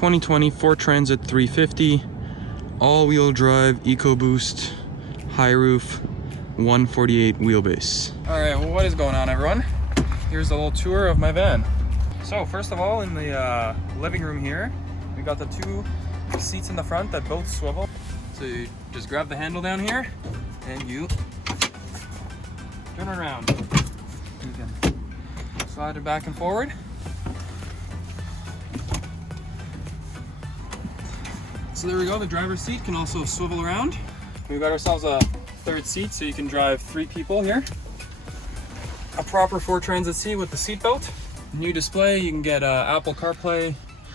2020 Ford Transit 350, all-wheel drive, EcoBoost, high roof, 148 wheelbase. All right, well, what is going on, everyone? Here's a little tour of my van. So first of all, in the living room here, we got the two seats in the front that both swivel. So you just grab the handle down here and you turn it around. You can slide it back and forward. So there we go, the driver's seat can also swivel around. We've got ourselves a third seat so you can drive 3 people here. A proper Ford Transit seat with the seat belt. New display, you can get Apple CarPlay,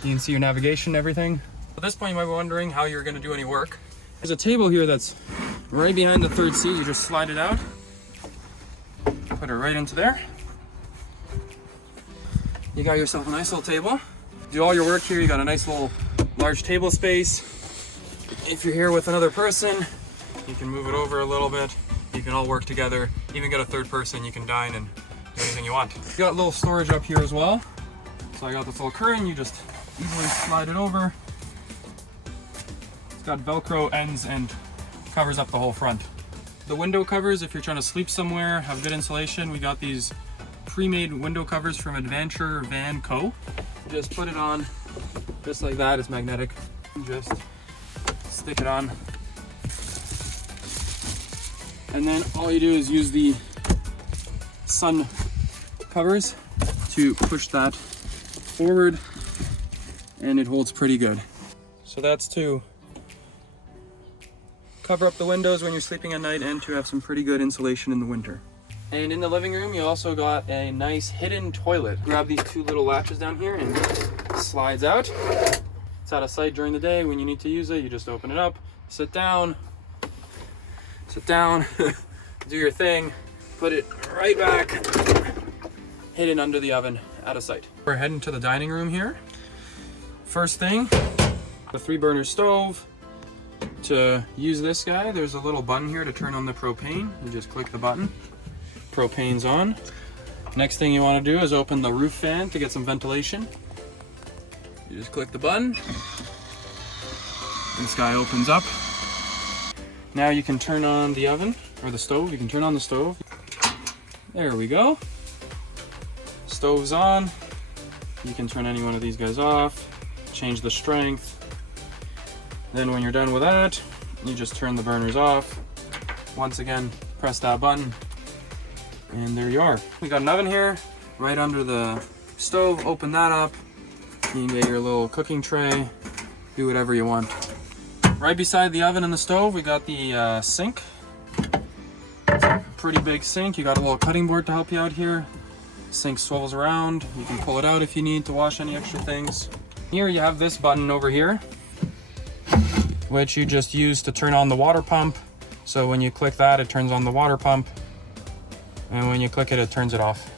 you can see your navigation and everything. At this point you might be wondering how you're going to do any work. There's a table here that's right behind the third seat. You just slide it out, put it right into there. You got yourself a nice little table. Do all your work here, you got a nice little large table space. If you're here with another person, you can move it over a little bit. You can all work together. Even get a third person, you can dine and do anything you want. You got a little storage up here as well. So I got this little curtain, you just easily slide it over. It's got Velcro ends and covers up the whole front. The window covers, if you're trying to sleep somewhere, have good insulation, we got these pre-made window covers from Adventure Van Co. Just put it on just like that. It's magnetic. Just stick it on. And then all you do is use the sun covers to push that forward, and it holds pretty good. So that's to cover up the windows when you're sleeping at night and to have some pretty good insulation in the winter. And in the living room, you also got a nice hidden toilet. Grab these 2 little latches down here and it slides out. It's out of sight during the day. When you need to use it, you just open it up, sit down, do your thing, put it right back, hidden under the oven, out of sight. We're heading to the dining room here. First thing, the 3-burner stove. To use this guy, there's a little button here to turn on the propane. You just click the button, propane's on. Next thing you want to do is open the roof fan to get some ventilation. You just click the button. This guy opens up. Now you can turn on the oven, or the stove. You can turn on the stove. There we go. Stove's on. You can turn any one of these guys off, change the strength. Then when you're done with that, you just turn the burners off. Once again, press that button, and there you are. We got an oven here, right under the stove. Open that up. You can get your little cooking tray, do whatever you want. Right beside the oven and the stove, we got the sink. Pretty big sink. You got a little cutting board to help you out here. Sink swivels around. You can pull it out if you need to wash any extra things. Here you have this button over here, which you just use to turn on the water pump. So when you click that, it turns on the water pump. And when you click it, it turns it off.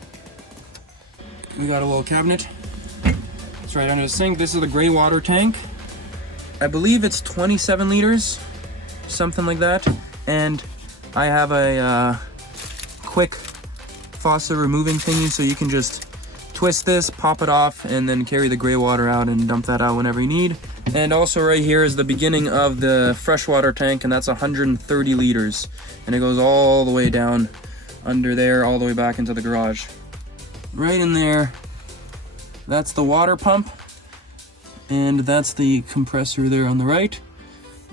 We got a little cabinet. It's right under the sink. This is the gray water tank. I believe it's 27 liters, something like that. And I have a quick faucet removing thingy, so you can just twist this, pop it off, and then carry the gray water out and dump that out whenever you need. And also right here is the beginning of the freshwater tank, and that's 130 liters. And it goes all the way down under there, all the way back into the garage. Right in there, that's the water pump. And that's the compressor there on the right.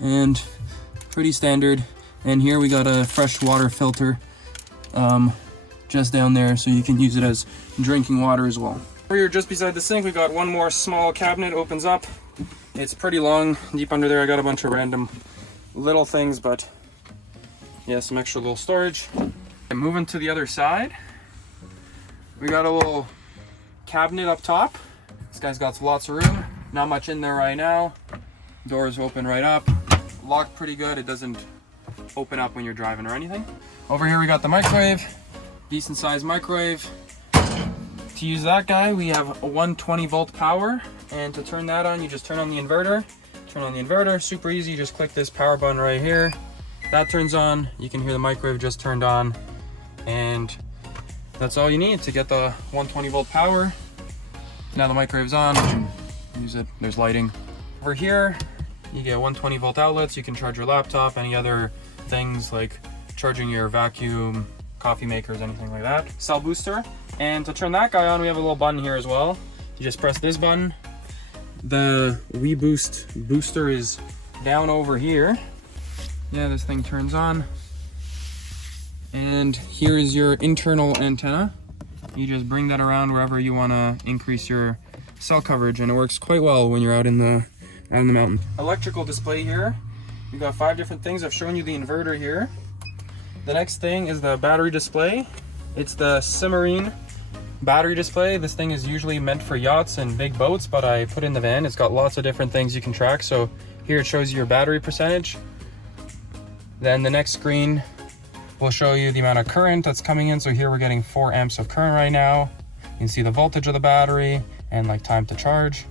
And pretty standard. And here we got a fresh water filter just down there, so you can use it as drinking water as well. Over here just beside the sink, we got one more small cabinet, opens up. It's pretty long. Deep under there I got a bunch of random little things, but yeah, some extra little storage. And moving to the other side, we got a little cabinet up top. This guy's got lots of room. Not much in there right now. Doors open right up. Locked pretty good. It doesn't open up when you're driving or anything. Over here we got the microwave. Decent sized microwave. To use that guy, we have a 120 volt power. And to turn that on, you just turn on the inverter. Turn on the inverter, super easy. You just click this power button right here. That turns on. You can hear the microwave just turned on. And that's all you need to get the 120 volt power. Now the microwave's on. use it. There's lighting. Over here, you get 120 volt outlets. You can charge your laptop, any other things like charging your vacuum, coffee makers, anything like that. Cell booster. And to turn that guy on, we have a little button here as well. You just press this button. The Wheelbase booster is down over here. Yeah, this thing turns on. And here is your internal antenna. You just bring that around wherever you want to increase your cell coverage, and it works quite well when you're out in the mountain. Electrical display here. We've got 5 different things. I've shown you the inverter here. The next thing is the battery display. It's the Simarine battery display. This thing is usually meant for yachts and big boats, but I put in the van. It's got lots of different things you can track. So here it shows you your battery percentage. Then the next screen will show you the amount of current that's coming in. So here we're getting 4 amps of current right now. You can see the voltage of the battery and like time to charge.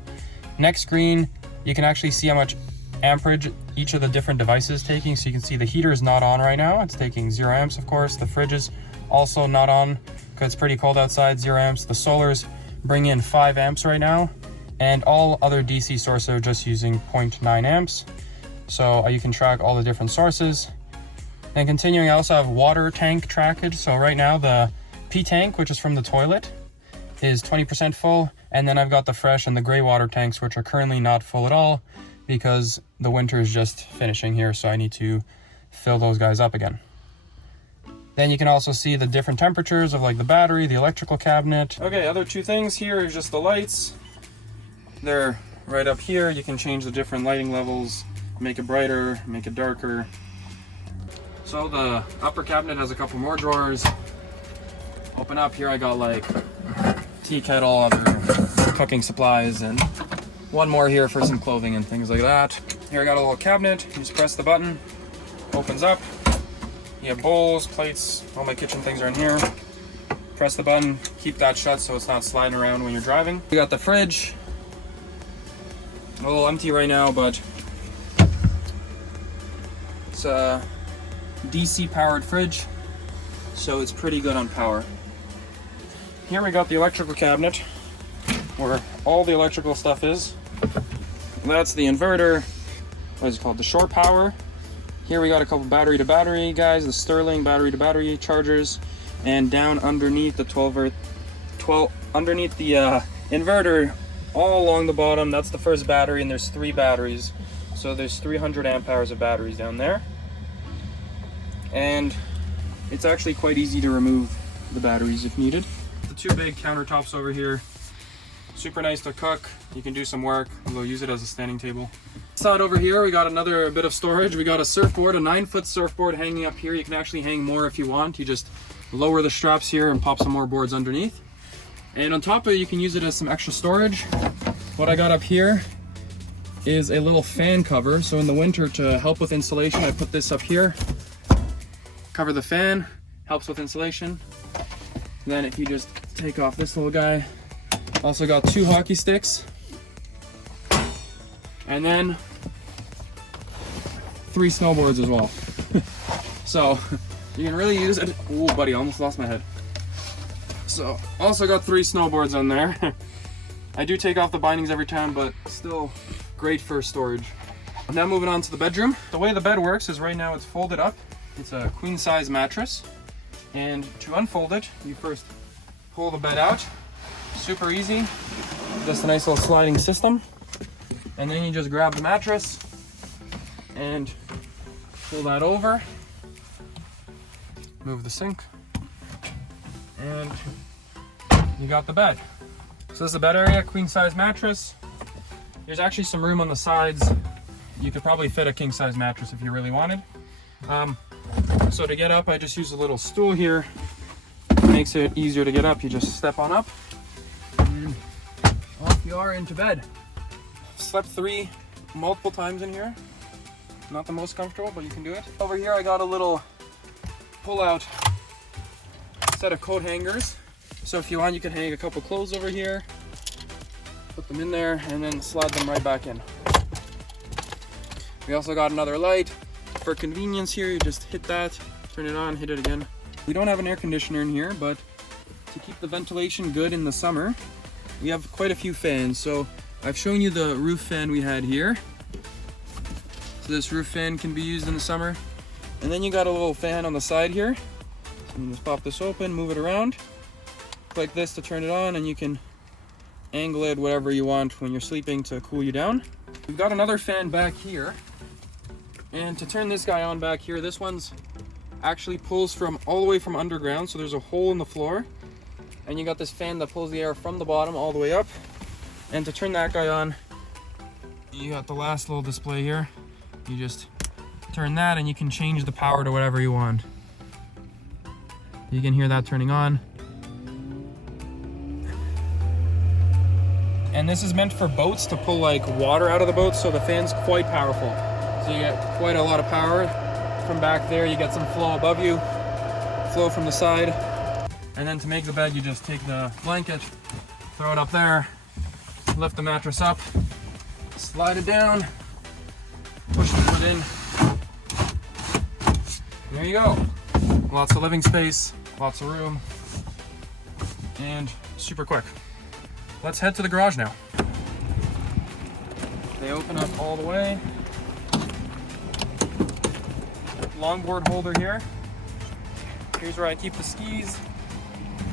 Next screen, you can actually see how much amperage each of the different devices is taking. So you can see the heater is not on right now. It's taking 0 amps, of course. The fridge is also not on because it's pretty cold outside, 0 amps. The solars bring in 5 amps right now, and all other DC sources are just using 0.9 amps. So you can track all the different sources. And continuing, I also have water tank trackage. So right now the P tank, which is from the toilet, is 20% full. And then I've got the fresh and the gray water tanks, which are currently not full at all because the winter is just finishing here. So I need to fill those guys up again. Then you can also see the different temperatures of like the battery, the electrical cabinet. Okay, other 2 things here is just the lights. They're right up here. You can change the different lighting levels, make it brighter, make it darker. So the upper cabinet has a couple more drawers. Open up here, I got like tea kettle, other cooking supplies, and one more here for some clothing and things like that. Here I got a little cabinet. You just press the button, opens up. You have bowls, plates, all my kitchen things are in here. Press the button, keep that shut so it's not sliding around when you're driving. We got the fridge. A little empty right now, but it's a DC powered fridge, so it's pretty good on power. Here we got the electrical cabinet where all the electrical stuff is. That's the inverter. What is it called? The short power. Here we got a couple battery to battery guys, the Sterling battery to battery chargers, and down underneath the underneath the inverter, all along the bottom, that's the first battery, and there's 3 batteries. So there's 300 amp hours of batteries down there. And it's actually quite easy to remove the batteries if needed. The 2 big countertops over here, super nice to cook. You can do some work. We'll use it as a standing table. Side over here, we got another bit of storage. We got a surfboard, a 9-foot surfboard hanging up here. You can actually hang more if you want. You just lower the straps here and pop some more boards underneath. And on top of it, you can use it as some extra storage. What I got up here is a little fan cover. So in the winter, to help with insulation, I put this up here. Cover the fan, helps with insulation. Then if you just take off this little guy, also got 2 hockey sticks. And then 3 snowboards as well. So you can really use it. Oh, buddy, I almost lost my head. So also got 3 snowboards on there. I do take off the bindings every time, but still great for storage. Now moving on to the bedroom. The way the bed works is right now it's folded up. It's a queen size mattress. And to unfold it, you first pull the bed out. Super easy. Just a nice little sliding system. And then you just grab the mattress and pull that over. Move the sink. And you got the bed. So this is the bed area, queen size mattress. There's actually some room on the sides. You could probably fit a king size mattress if you really wanted. So to get up, I just use a little stool here. It makes it easier to get up. You just step on up and off you are into bed. Slept multiple times in here. Not the most comfortable, but you can do it. Over here I got a little pull-out set of coat hangers. So if you want, you can hang a couple clothes over here, put them in there, and then slide them right back in. We also got another light. For convenience here, you just hit that, turn it on, hit it again. We don't have an air conditioner in here, but to keep the ventilation good in the summer, we have quite a few fans. So I've shown you the roof fan we had here. So this roof fan can be used in the summer. And then you got a little fan on the side here. So you just pop this open, move it around. Click this to turn it on, and you can angle it whatever you want when you're sleeping to cool you down. We've got another fan back here. And to turn this guy on back here, this one's actually pulls from all the way from underground. So there's a hole in the floor. And you got this fan that pulls the air from the bottom all the way up. And to turn that guy on, you got the last little display here. You just turn that and you can change the power to whatever you want. You can hear that turning on. And this is meant for boats to pull like water out of the boat, so the fan's quite powerful. So you get quite a lot of power from back there. You get some flow above you, flow from the side. And then to make the bed, you just take the blanket, throw it up there, lift the mattress up, slide it down, push the foot in. There you go. Lots of living space, lots of room, and super quick. Let's head to the garage now. They open up all the way. Longboard holder here. Here's where I keep the skis.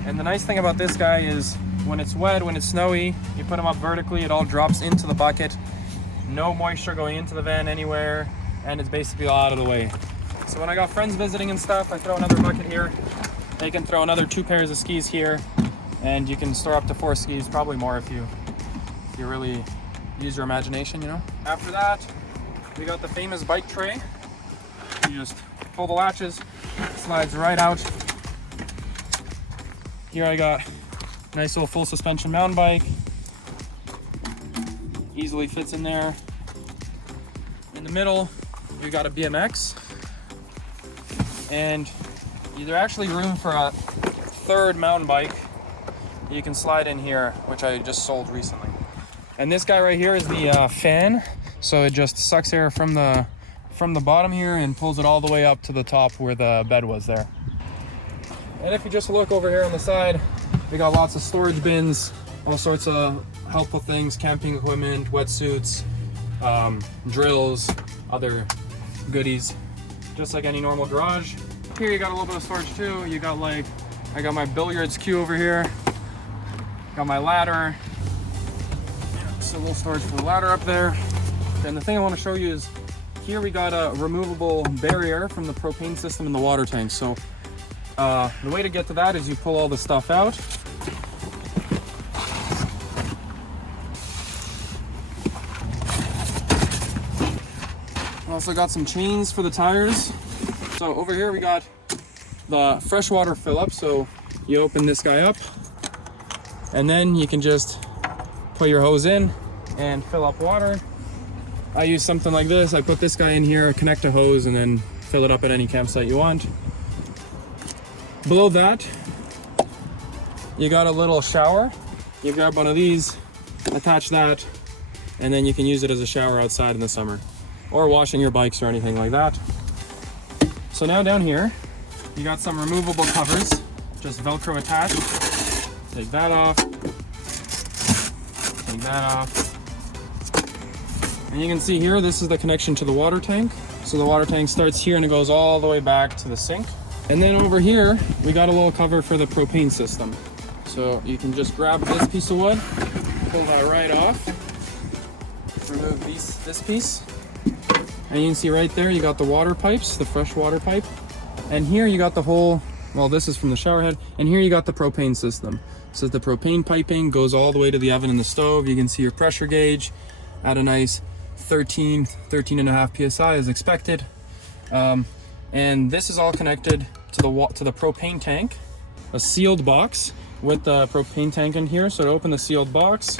And the nice thing about this guy is when it's wet, when it's snowy, you put them up vertically, it all drops into the bucket. No moisture going into the van anywhere, and it's basically all out of the way. So when I got friends visiting and stuff, I throw another bucket here. They can throw another 2 pairs of skis here, and you can store up to 4 skis, probably more if you really use your imagination, you know. After that, we got the famous bike tray. You just pull the latches, slides right out. Here I got a nice little full suspension mountain bike. Easily fits in there. In the middle, we got a BMX. And there's actually room for a 3rd mountain bike you can slide in here, which I just sold recently. And this guy right here is the fan. So it just sucks air from the bottom here and pulls it all the way up to the top where the bed was there. And if you just look over here on the side, we got lots of storage bins, all sorts of helpful things, camping equipment, wetsuits, drills, other goodies, just like any normal garage. Here you got a little bit of storage too. You got like, I got my billiards cue over here, got my ladder, so a little storage for the ladder up there. And the thing I want to show you is here we got a removable barrier from the propane system in the water tank. So the way to get to that is you pull all the stuff out. Also got some chains for the tires. So over here we got the freshwater fill up. So you open this guy up and then you can just put your hose in and fill up water. I use something like this. I put this guy in here, connect a hose, and then fill it up at any campsite you want. Below that, you got a little shower. You grab one of these, attach that, and then you can use it as a shower outside in the summer, or washing your bikes or anything like that. So now down here, you got some removable covers, just Velcro attached. Take that off, take that off. And you can see here, this is the connection to the water tank. So the water tank starts here and it goes all the way back to the sink. And then over here, we got a little cover for the propane system. So you can just grab this piece of wood, pull that right off, remove this piece. And you can see right there, you got the water pipes, the fresh water pipe. And here you got the whole, well, this is from the shower head. And here you got the propane system. So the propane piping goes all the way to the oven and the stove. You can see your pressure gauge at a nice 13.5 psi as expected. And this is all connected to the propane tank, a sealed box with the propane tank in here. So to open the sealed box,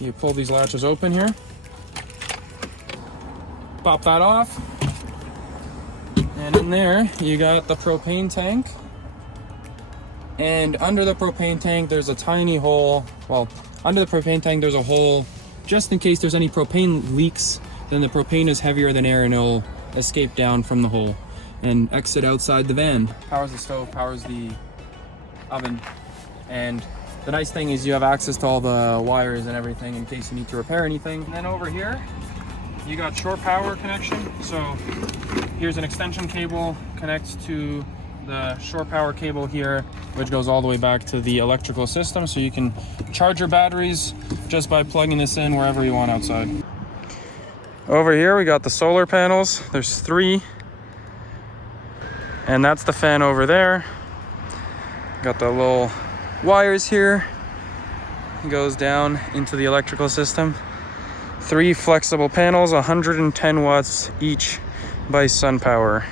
you pull these latches open here, pop that off, and in there you got the propane tank. And under the propane tank there's a tiny hole. Well, under the propane tank there's a hole just in case there's any propane leaks. Then the propane is heavier than air and it'll escape down from the hole and exit outside the van. Powers the stove, powers the oven, and The nice thing is you have access to all the wires and everything in case you need to repair anything. And then over here, you got shore power connection. So here's an extension cable, connects to the shore power cable here, which goes all the way back to the electrical system. So you can charge your batteries just by plugging this in wherever you want outside. Over here, we got the solar panels. There's 3. And that's the fan over there. Got the little wires here. It goes down into the electrical system. 3 flexible panels, 110 watts each by SUNPOWER.